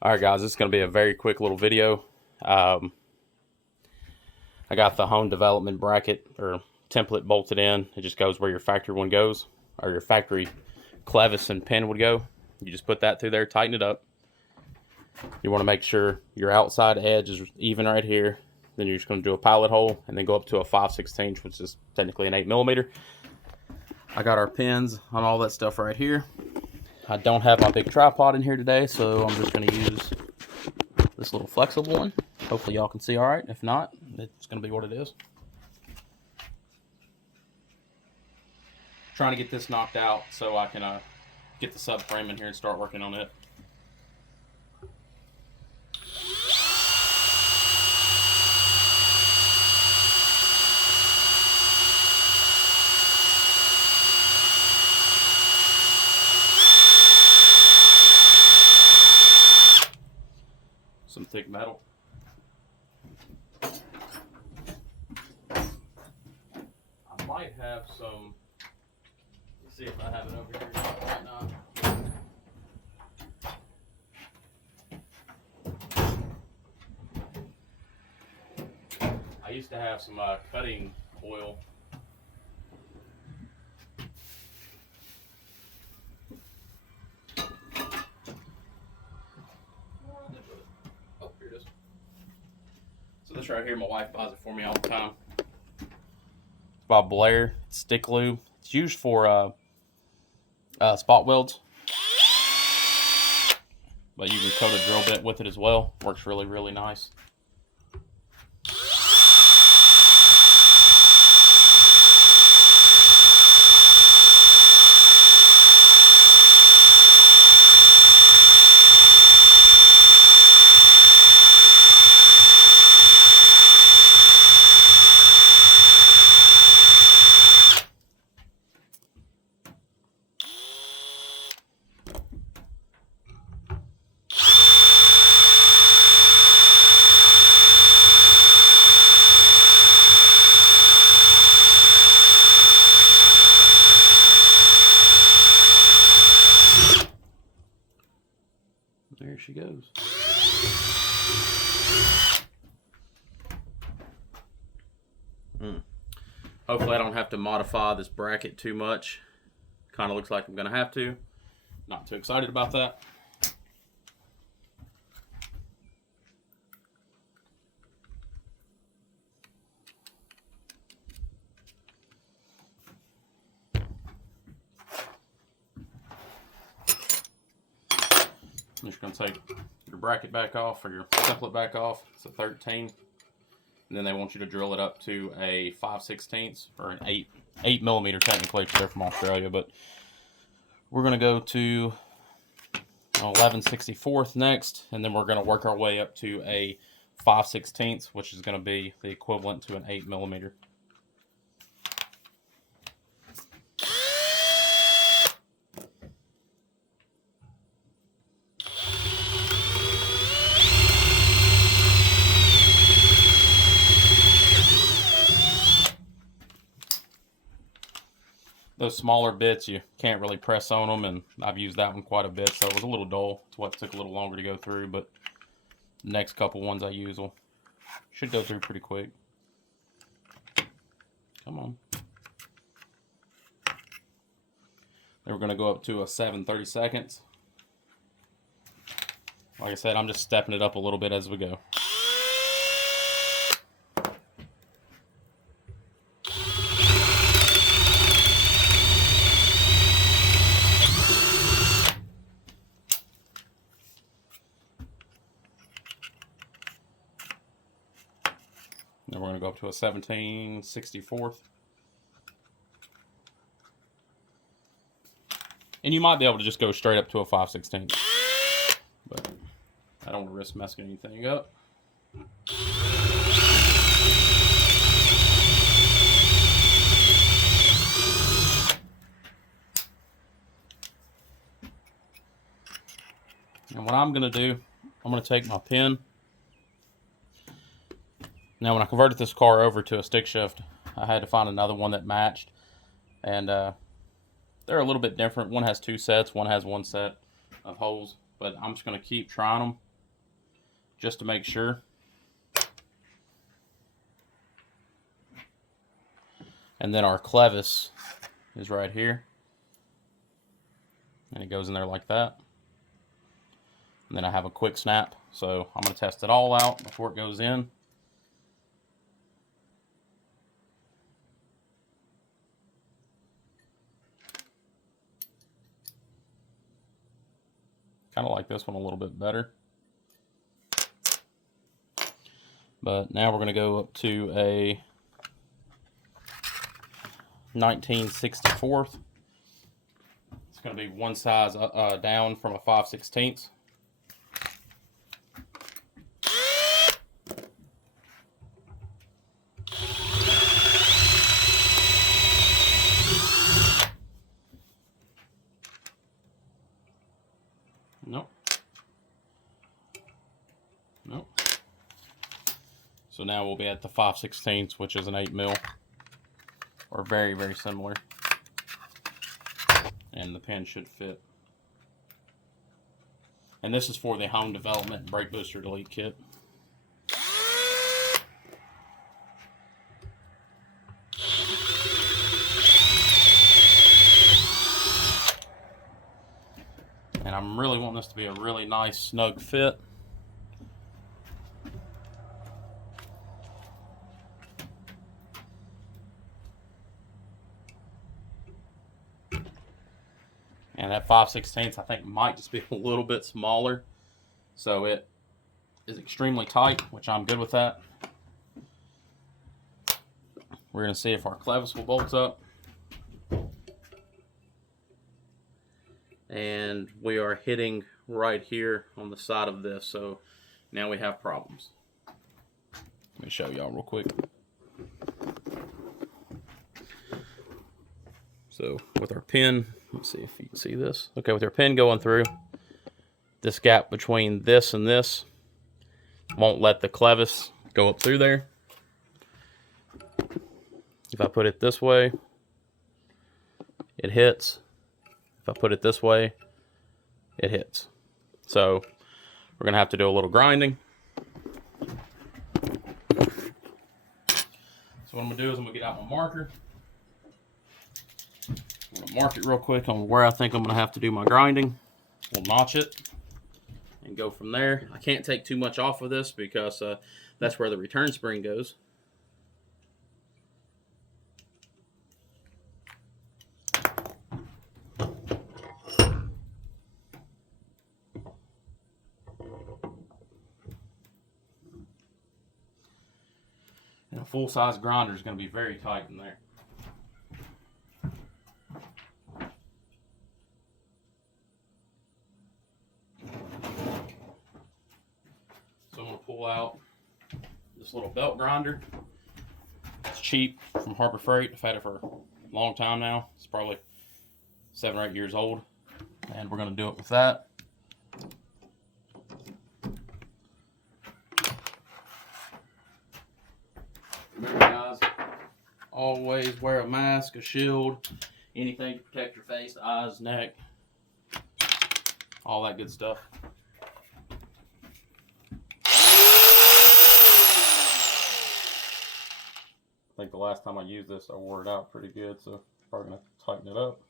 Alright guys, this is going to be a very quick little video. I got the home development bracket or template bolted in. It just goes where your factory one goes, or your factory clevis and pin would go. You just put that through there, tighten it up. You want to make sure your outside edge is even right here. Then you're just going to do a pilot hole and then go up to a 5/16, which is technically an 8mm. I got our pins on all that stuff right here. I don't have my big tripod in here today, so I'm just going to use this little flexible one. Hopefully y'all can see all right. If not, it's going to be what it is. Trying to get this knocked out so I can get the subframe in here and start working on it. Some thick metal. I might have some. Let's see if I have it over here right now. I used to have some cutting oil. Oh, here it is. So this right here, my wife buys it for me all the time. It's by Blair. It's stick lube. It's used for spot welds, but you can coat a drill bit with it as well. Works really, really nice. There she goes. Hopefully I don't have to modify this bracket too much. Kind of looks like I'm going to have to. Not too excited about that. I'm just going to take your bracket back off, or your template back off. It's a 13. And then they want you to drill it up to a 5/16 or an 8mm technically, because they're from Australia. But we're going to go to 11/64 next, and then we're going to work our way up to a 5/16, which is going to be the equivalent to an 8mm. Those smaller bits, you can't really press on them, and I've used that one quite a bit, so it was a little dull. It's what took a little longer to go through, but the next couple ones I use should go through pretty quick. Come on. Then we're going to go up to a 7/32. Like I said, I'm just stepping it up a little bit as we go. Then we're going to go up to a 17/64. And you might be able to just go straight up to a 5/16. But I don't want to risk messing anything up. And what I'm going to do, I'm going to take my pin. Now, when I converted this car over to a stick shift, I had to find another one that matched. And they're a little bit different. One has two sets, one has one set of holes. But I'm just going to keep trying them just to make sure. And then our clevis is right here. And it goes in there like that. And then I have a quick snap. So I'm going to test it all out before it goes in. Kind of like this one a little bit better. But now we're going to go up to a 19/64. It's going to be one size down from a 5/16. Nope. Nope. So now we'll be at the 5/16, which is an 8 mil, or very, very similar. And the pin should fit. And this is for the Home Development Brake Booster Delete Kit. And I'm really wanting this to be a really nice, snug fit. And that 5/16 I think might just be a little bit smaller. So it is extremely tight, which I'm good with that. We're going to see if our clevis will bolt up. And we are hitting right here on the side of this. So now we have problems. Let me show y'all real quick. So with our pin, let's see if you can see this. Okay, with our pin going through, this gap between this and this won't let the clevis go up through there. If I put it this way, it hits. If I put it this way, it hits. So we're going to have to do a little grinding. So what I'm going to do is I'm going to get out my marker. I'm going to mark it real quick on where I think I'm going to have to do my grinding. We'll notch it and go from there. I can't take too much off of this because that's where the return spring goes. And a full-size grinder is going to be very tight in there. So I'm going to pull out this little belt grinder. It's cheap from Harbor Freight. I've had it for a long time now. It's probably 7 or 8 years old. And we're going to do it with that. Remember, guys, always wear a mask, a shield, anything to protect your face, eyes, neck, all that good stuff. I think the last time I used this, I wore it out pretty good, so probably going to tighten it up.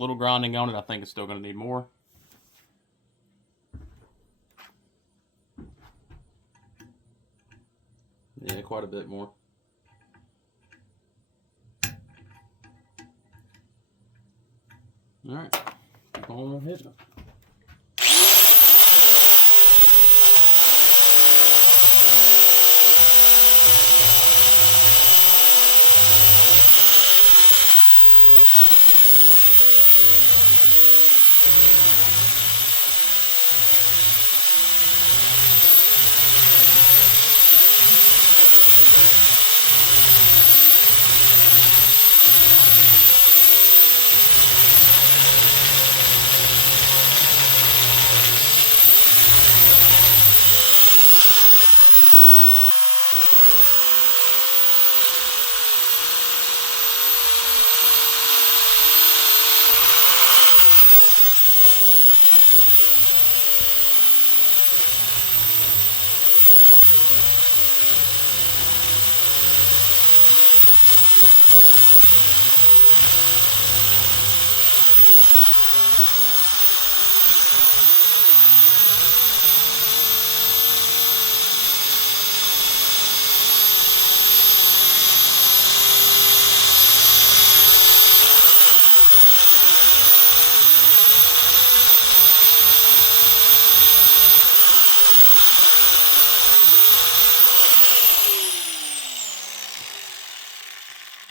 little grinding on it. I think it's still going to need more. Yeah, quite a bit more. All right, keep on hitting them.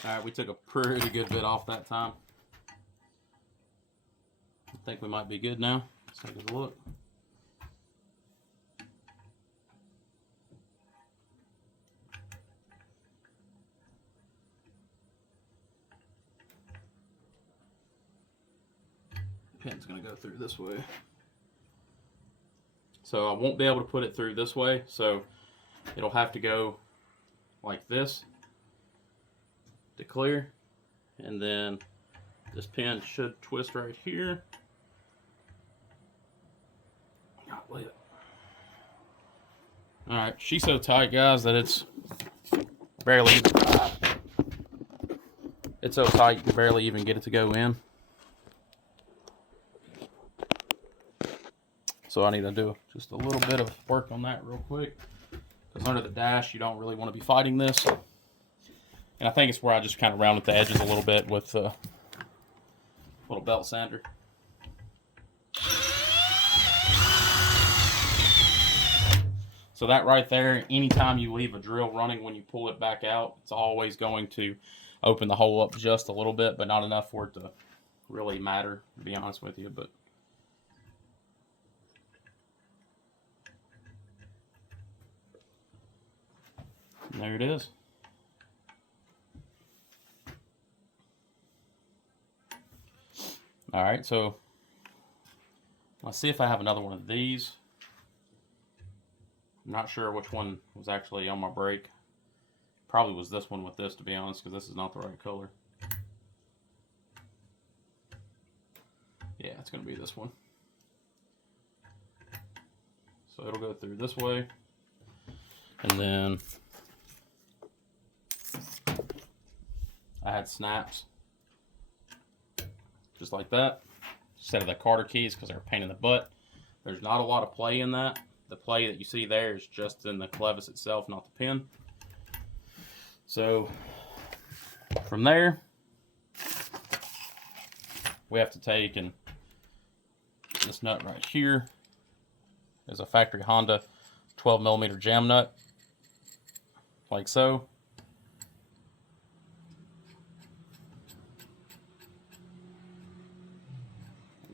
All right, we took a pretty good bit off that time. I think we might be good now. Let's take a look. Pin's going to go through this way. So I won't be able to put it through this way, so it'll have to go like this to clear, and then this pin should twist right here. Alright, she's so tight, guys, that it's barely, it's so tight you can barely even get it to go in. So I need to do just a little bit of work on that real quick, because under the dash you don't really want to be fighting this. And I think it's where I just kind of rounded the edges a little bit with a little belt sander. So that right there, anytime you leave a drill running, when you pull it back out, it's always going to open the hole up just a little bit, but not enough for it to really matter, to be honest with you. But there it is. All right, so let's see if I have another one of these. I'm not sure which one was actually on my brake. Probably was this one with this, to be honest, because this is not the right color. Yeah, it's going to be this one. So it'll go through this way. And then I had snaps. Just like that. Instead of the Carter keys, because they're a pain in the butt. There's not a lot of play in that. The play that you see there is just in the clevis itself, not the pin. So from there, we have to take, and this nut right here is a factory Honda 12mm jam nut, like so.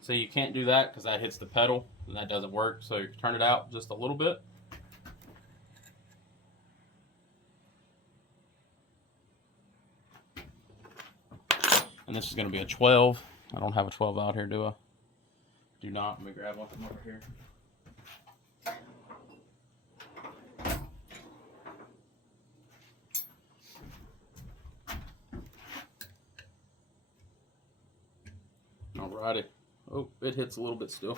So you can't do that because that hits the pedal and that doesn't work. So you turn it out just a little bit. And this is going to be a 12. I don't have a 12 out here, do I? Do not. Let me grab one from over here. Alrighty. Oh, it hits a little bit still.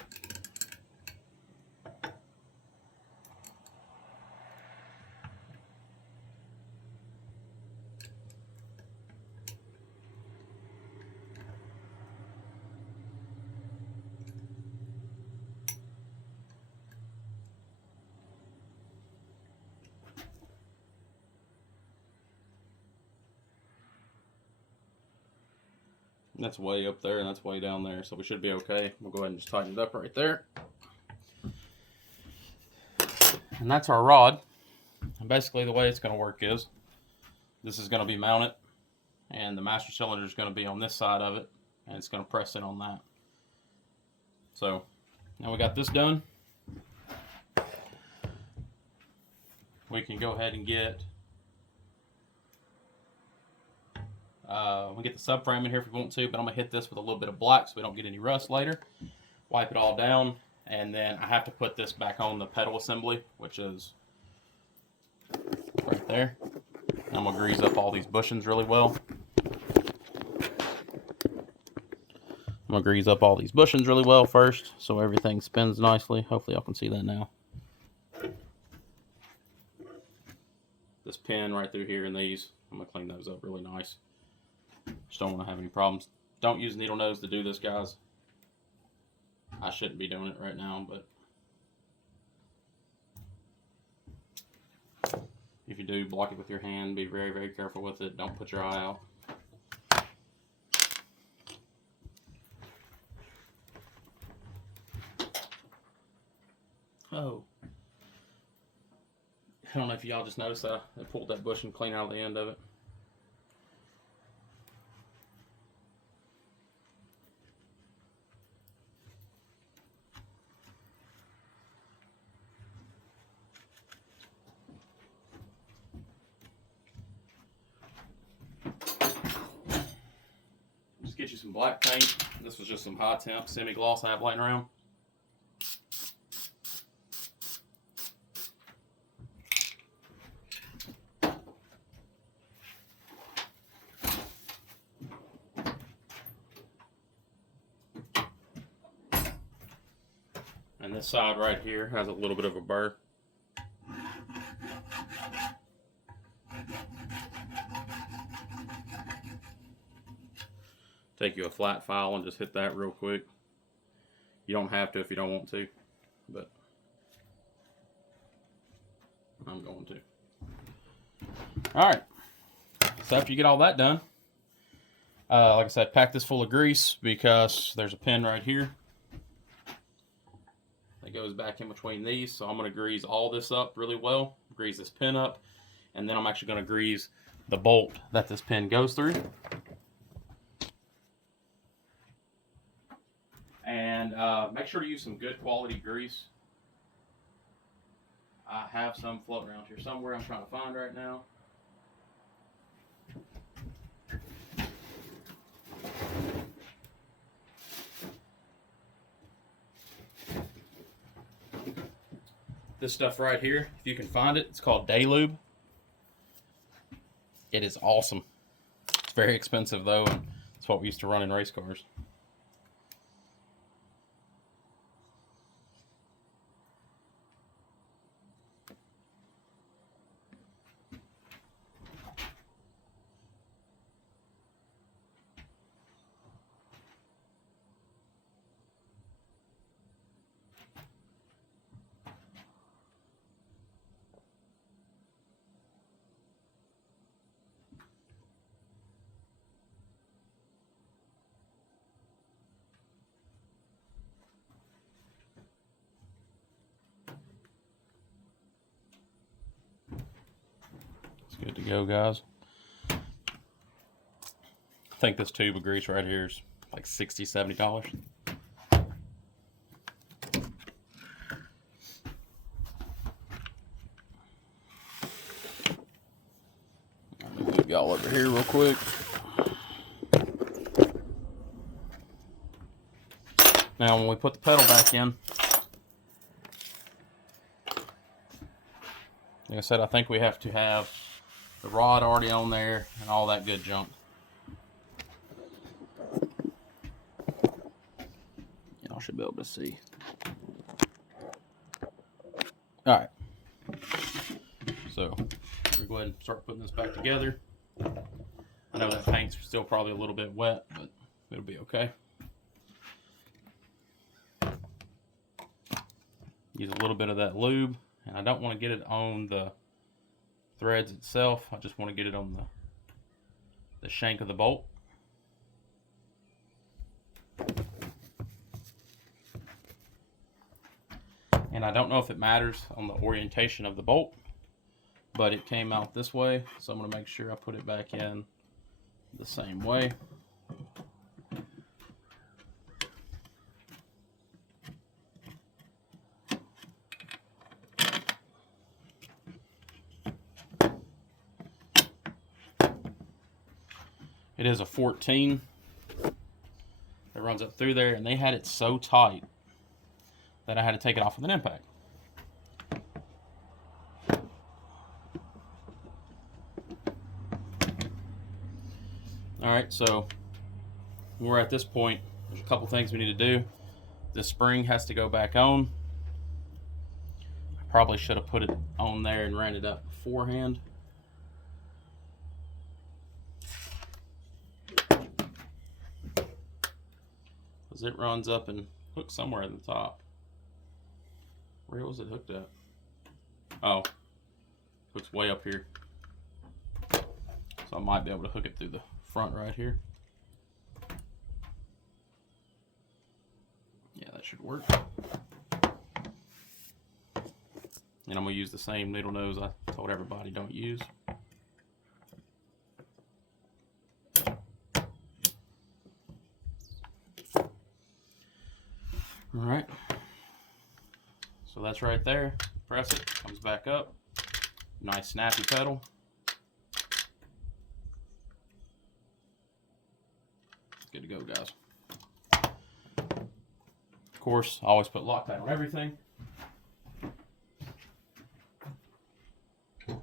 That's way up there and that's way down there, so we should be okay. We'll go ahead and just tighten it up right there. And that's our rod. And basically the way it's going to work is, this is going to be mounted, and the master cylinder is going to be on this side of it, and it's going to press in on that. So now we got this done, we can go ahead and get we get the subframe in here if we want to, but I'm going to hit this with a little bit of black so we don't get any rust later. Wipe it all down, and then I have to put this back on the pedal assembly, which is right there. I'm going to grease up all these bushings really well. I'm going to grease up all these bushings really well first so everything spins nicely. Hopefully y'all can see that now. This pin right through here and these, I'm going to clean those up really nice. Just don't want to have any problems. Don't use needle nose to do this, guys. I shouldn't be doing it right now, but if you do, block it with your hand. Be very, very careful with it. Don't put your eye out. Oh. I don't know if y'all just noticed that I pulled that bushing clean out of the end of it. Just get you some black paint. This was just some high temp semi-gloss I have laying around. And this side right here has a little bit of a burr. Take you a flat file and just hit that real quick. You don't have to if you don't want to, but I'm going to. Alright, so after you get all that done, like I said, pack this full of grease because there's a pin right here that goes back in between these. So I'm going to grease all this up really well, grease this pin up, and then I'm actually going to grease the bolt that this pin goes through. And make sure to use some good quality grease. I have some floating around here somewhere I'm trying to find right now. This stuff right here, if you can find it, it's called Daylube. It is awesome. It's very expensive though, and it's what we used to run in race cars. Good to go, guys. I think this tube of grease right here is like $60, $70. Let me move y'all over here real quick. Now, when we put the pedal back in, like I said, I think we have to have the rod already on there and all that good junk. Y'all should be able to see. Alright. So, we'll go ahead and start putting this back together. I know that paint's still probably a little bit wet, but it'll be okay. Use a little bit of that lube, and I don't want to get it on the threads itself. I just want to get it on the shank of the bolt. And I don't know if it matters on the orientation of the bolt, but it came out this way, so I'm going to make sure I put it back in the same way. It is a 14 that runs up through there, and they had it so tight that I had to take it off with an impact. Alright, so we're at this point. There's a couple things we need to do. The spring has to go back on. I probably should have put it on there and ran it up beforehand. Because it runs up and hooks somewhere at the top. Where was it hooked at? Oh, hooks way up here. So I might be able to hook it through the front right here. Yeah, that should work. And I'm going to use the same needle nose I told everybody don't use. Alright. So that's right there. Press it, comes back up. Nice snappy pedal. Good to go, guys. Of course, I always put Loctite on everything. Trying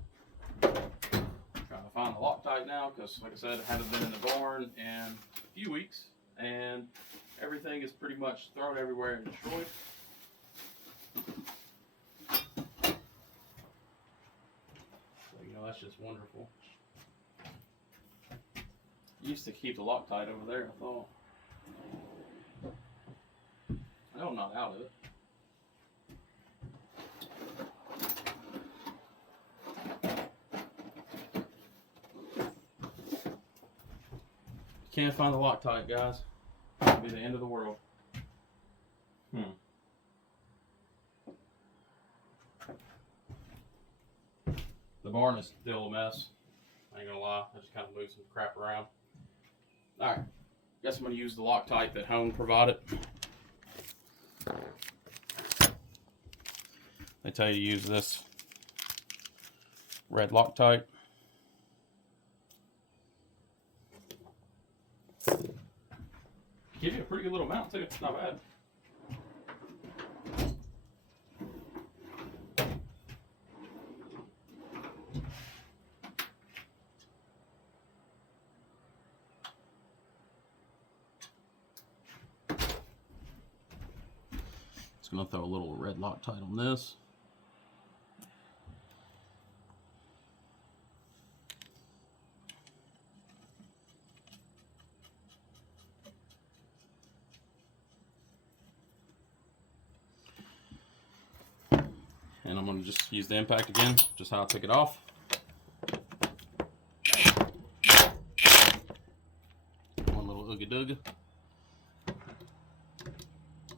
to find the Loctite now because, like I said, I haven't been in the barn in a few weeks, and everything is pretty much thrown everywhere and destroyed. So, you know, that's just wonderful. Used to keep the Loctite over there, I thought. I know I'm not out of it. Can't find the Loctite, guys. It'll be the end of the world. The barn is still a mess. I ain't gonna lie. I just kind of moved some crap around. Alright. Guess I'm gonna use the Loctite that Hone provided. They tell you to use this red Loctite. Give you a pretty good little mount too. It's not bad. Just gonna throw a little red Loctite on this. And I'm going to just use the impact again, just how I took it off. One little ooga dooga.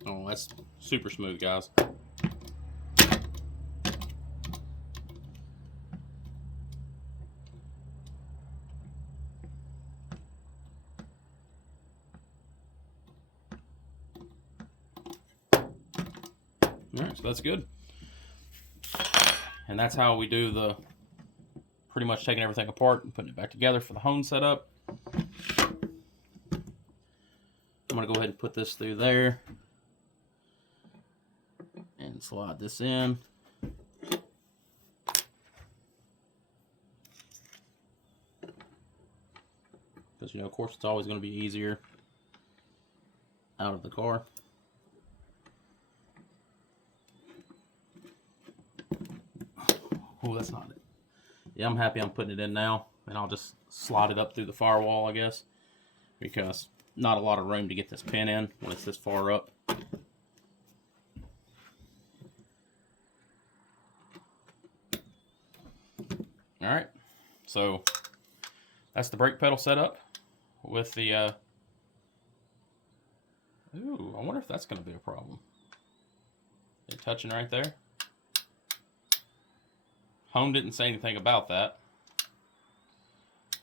Oh, that's super smooth, guys. Alright, so that's good. And that's how we do the pretty much taking everything apart and putting it back together for the Hone setup. I'm going to go ahead and put this through there and slide this in. Because, you know, of course, it's always going to be easier out of the car. Oh, that's not it. Yeah, I'm happy I'm putting it in now, and I'll just slide it up through the firewall, I guess, because not a lot of room to get this pin in when it's this far up. Alright, so that's the brake pedal setup with the, ooh, I wonder if that's going to be a problem. They're touching right there. Hone didn't say anything about that,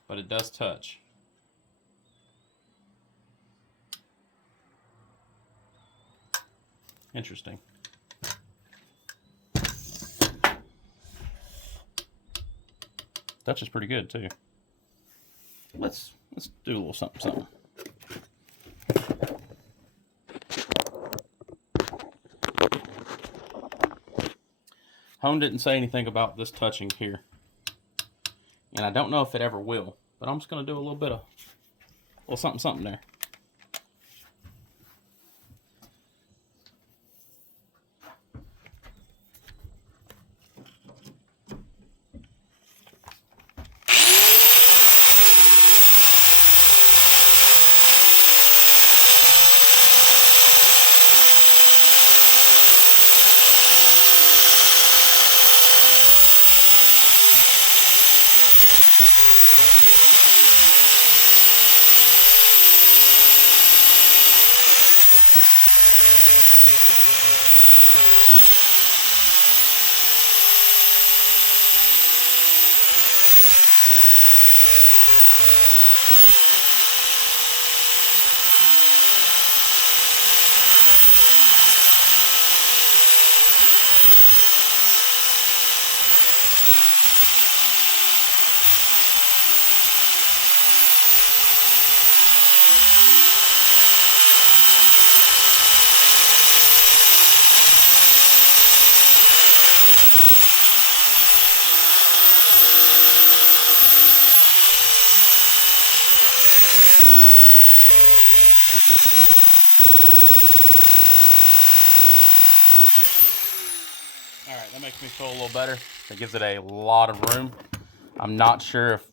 but it does touch. Interesting. Touches pretty good too. Let's do a little something. Hone didn't say anything about this touching here, and I don't know if it ever will, but I'm just going to do a little bit of something there. Alright, that makes me feel a little better. It gives it a lot of room. I'm not sure if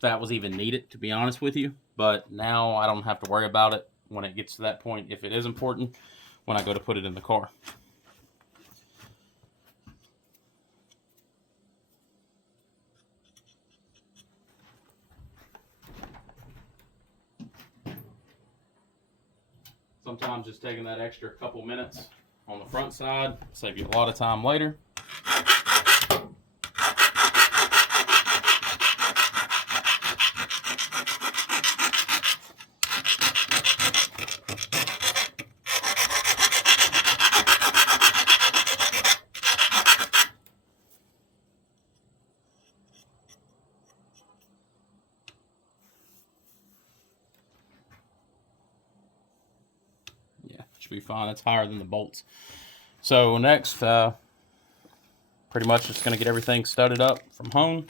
that was even needed, to be honest with you, but now I don't have to worry about it when it gets to that point, if it is important, when I go to put it in the car. Sometimes just taking that extra couple minutes on the front side save you a lot of time later. Yeah, should be fine. That's higher than the bolts. So next, pretty much just going to get everything studded up from Hone.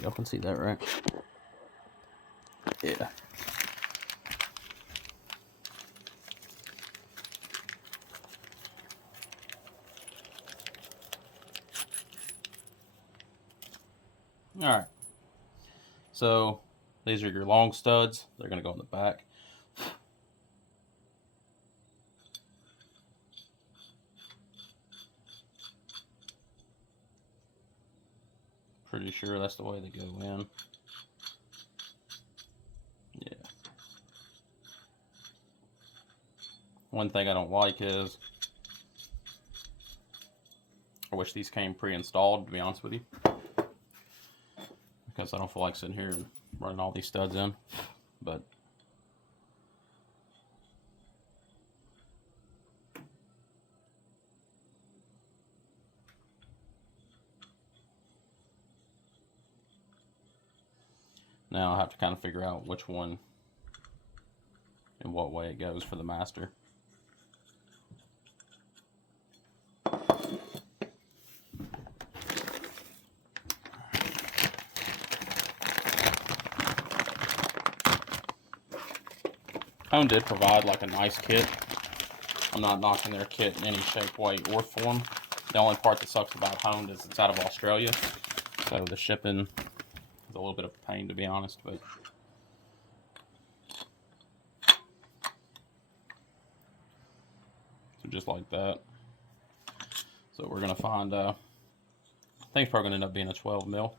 Y'all can see that, right? Yeah. All right. So these are your long studs. They're going to go in the back. Pretty sure that's the way they go in. Yeah. One thing I don't like is I wish these came pre-installed, to be honest with you, because I don't feel like sitting here and running all these studs in. But now I'll have to kind of figure out which one and what way it goes for the master. Hone did provide like a nice kit. I'm not knocking their kit in any shape, way, or form. The only part that sucks about Hone is it's out of Australia, so the shipping is a little bit of a pain, to be honest. But so just like that. So we're going to find, I think it's probably going to end up being a 12 mil.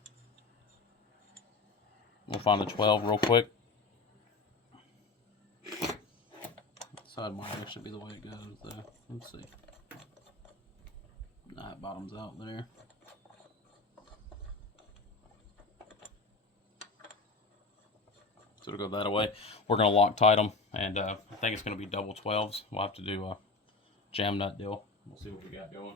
We'll find the 12 real quick. Side might actually be the way it goes though. Let's see. Nah, it bottoms out there. So it'll go that way. We're going to Loctite them, and I think it's going to be double 12s. We'll have to do a jam nut deal. We'll see what we got going.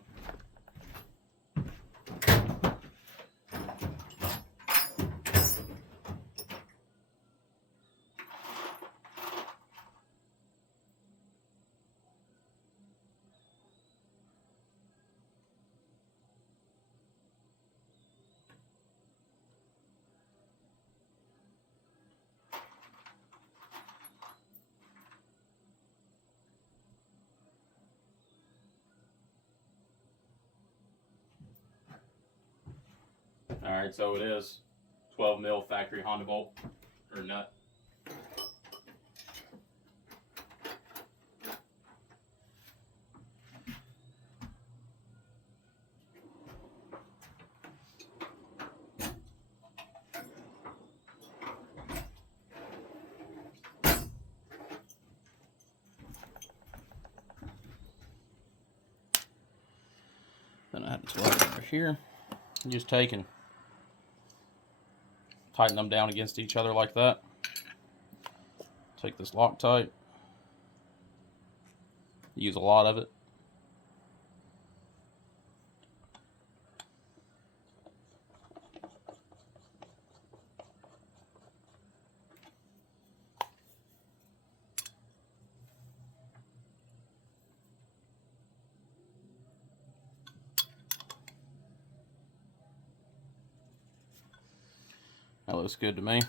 Alright, so it is 12 mil factory Honda bolt, or nut. Then I have the 12 over here. I'm just taking, tighten them down against each other like that. Take this Loctite. Use a lot of it. That looks good to me.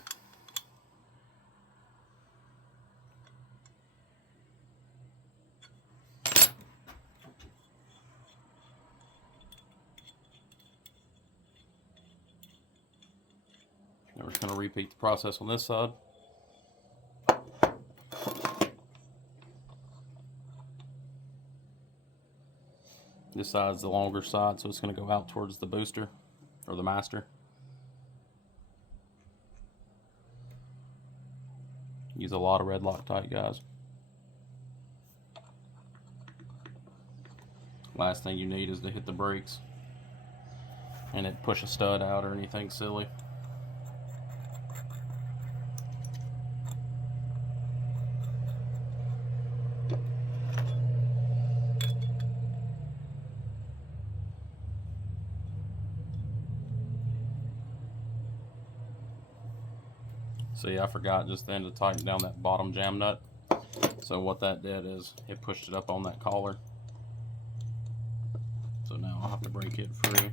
And we're just going to repeat the process on this side. This side's the longer side, so it's going to go out towards the booster or the master. Use a lot of red Loctite, guys. Last thing you need is to hit the brakes and it push a stud out or anything silly. See, I forgot just then to tighten down that bottom jam nut. So what that did is it pushed it up on that collar. So now I'll have to break it free,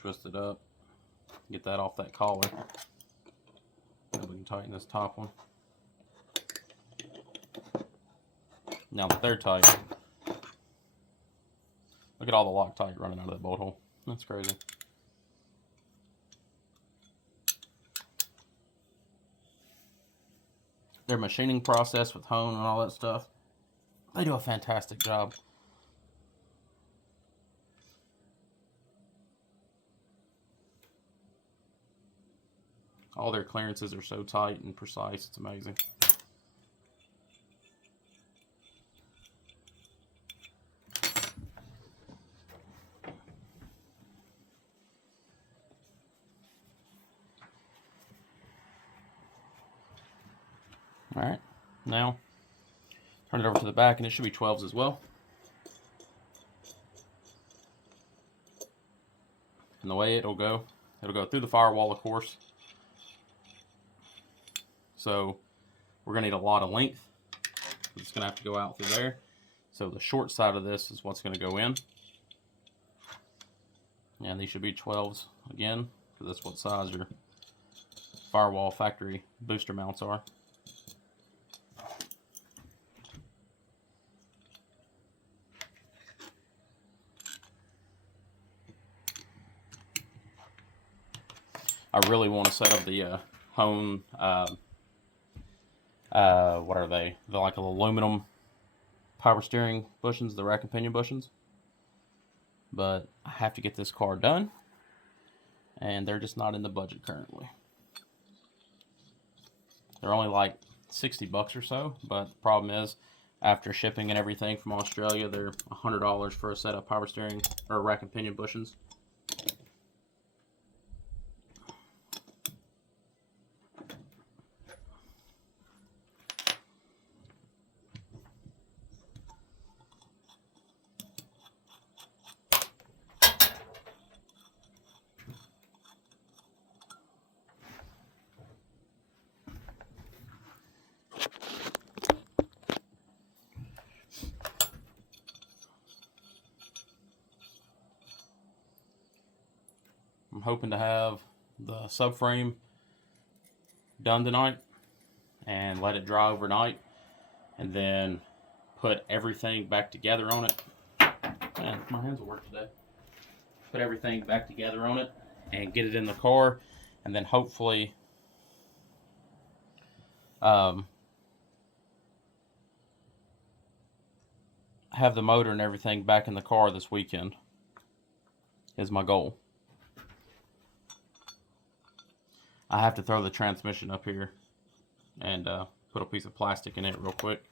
twist it up, get that off that collar. Then we can tighten this top one. Now that they're tight, look at all the Loctite running out of that bolt hole. That's crazy. Their machining process with hone and all that stuff, they do a fantastic job. All their clearances are so tight and precise, it's amazing. Alright, now turn it over to the back, and it should be 12s as well. And the way it'll go through the firewall, of course. So we're going to need a lot of length. It's going to have to go out through there. So the short side of this is what's going to go in. And these should be 12s again, because that's what size your firewall factory booster mounts are. I really want to set up the hone, what are they? They're like aluminum power steering bushings, the rack and pinion bushings. but I have to get this car done, and they're just not in the budget currently. They're only like 60 bucks or so, but the problem is, after shipping and everything from Australia, they're $100 for a set of power steering or rack and pinion bushings. I'm hoping to have the subframe done tonight and let it dry overnight, and then put everything back together on it. Man, my hands will work today. Put everything back together on it and get it in the car, and then hopefully have the motor and everything back in the car this weekend is my goal. I have to throw the transmission up here and put a piece of plastic in it real quick.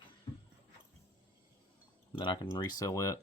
Then I can reseal it.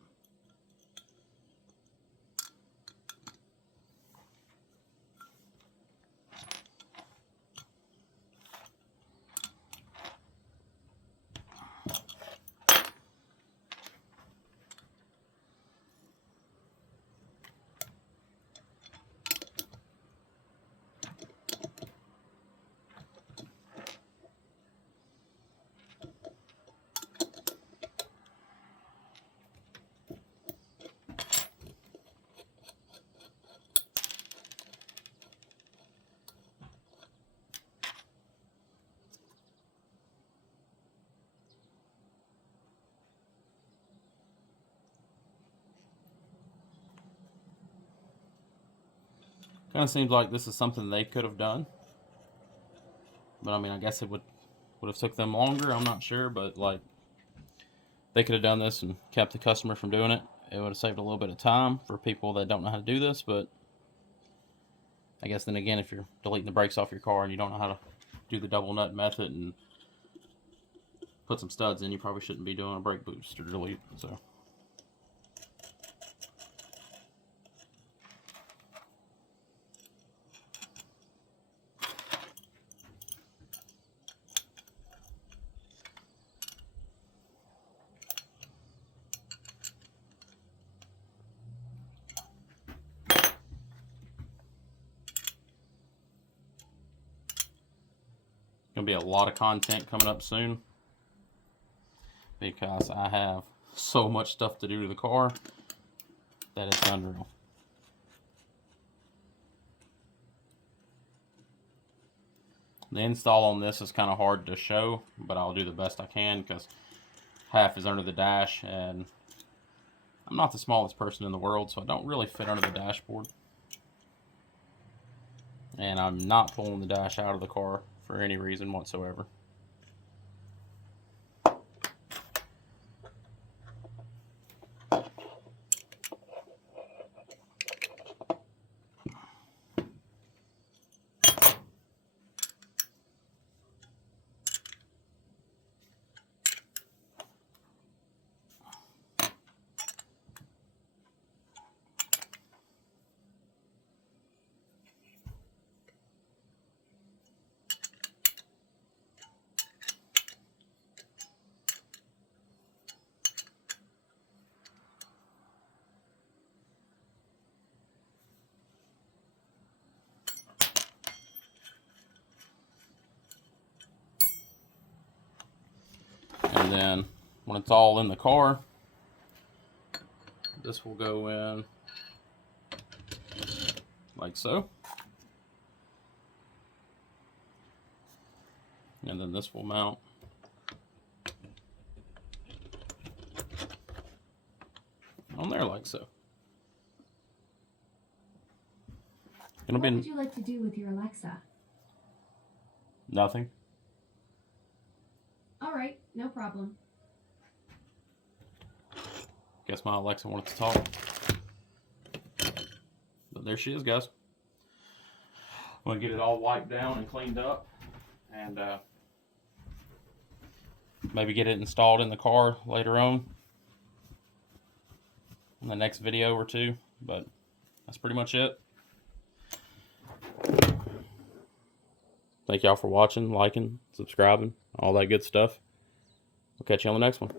Kind of seems like this is something they could have done, but I mean, I guess it would have took them longer. I'm not sure, but like, they could have done this and kept the customer from doing it. It would have saved a little bit of time for people that don't know how to do this. But I guess then again, if you're deleting the brakes off your car and you don't know how to do the double nut method and put some studs in, you probably shouldn't be doing a brake boost or delete. So. Gonna be a lot of content coming up soon because I have so much stuff to do to the car that it's unreal. The install on this is kind of hard to show, but I'll do the best I can because half is under the dash, and I'm not the smallest person in the world, so I don't really fit under the dashboard. And I'm not pulling the dash out of the car for any reason whatsoever. And then when it's all in the car, this will go in like so. And then this will mount on there like so. What would you like to do with your Alexa? Nothing. All right, no problem. Guess my Alexa wanted to talk. there she is, guys. I'm gonna get it all wiped down and cleaned up, and maybe get it installed in the car later on in the next video or two. But that's pretty much it. Thank y'all for watching, liking, subscribing, all that good stuff. We'll catch you on the next one.